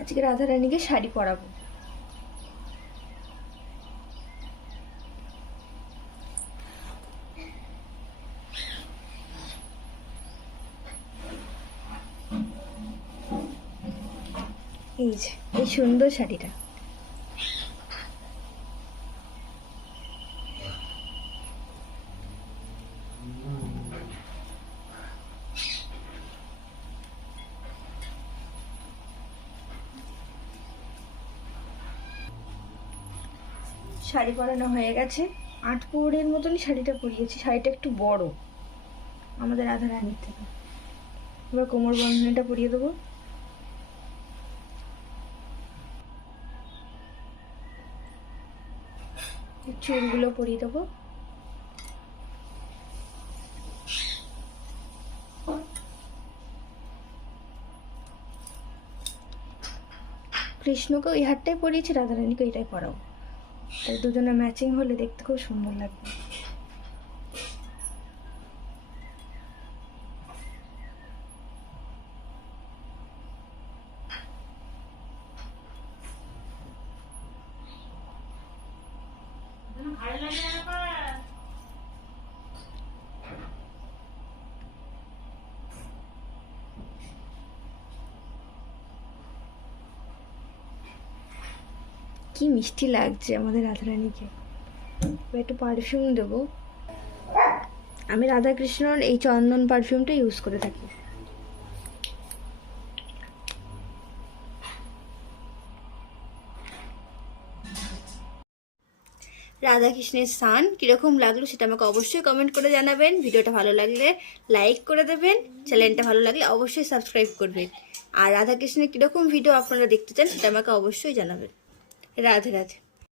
আজকে রাধা রানীকে শাড়ি পরাবো। এই যে এই সুন্দর শাড়িটা। শাড়ি পরানো হয়ে গেছে, 8 পৌরের মতনই শাড়িটা পরিয়েছি। শাড়িটা একটু বড় আমাদের রাধা রানীর থেকে। এবার কোমর বন্ধনীটা পরিয়ে দেবো। চুলগুলো পরিয়ে দেবো। কৃষ্ণকে ওই হারটাই পরিয়েছি, রাধারানীকে ওইটাই পরাবো। তাই দুজনে ম্যাচিং হলে দেখতে খুব সুন্দর লাগবে। কি মিষ্টি লাগছে আমাদের রাধারানীকে। একটু পারফিউম দেবো। আমি রাধাকৃষ্ণর এই চন্দন পারফিউমটা ইউজ করে থাকি। রাধাকৃষ্ণের স্নান কীরকম লাগলো সেটা আমাকে অবশ্যই কমেন্ট করে জানাবেন। ভিডিওটা ভালো লাগলে লাইক করে দেবেন, চ্যানেলটা ভালো লাগলে অবশ্যই সাবস্ক্রাইব করবেন। আর রাধাকৃষ্ণের কীরকম ভিডিও আপনারা দেখতে চান সেটা আমাকে অবশ্যই জানাবেন। রাধে রাধে।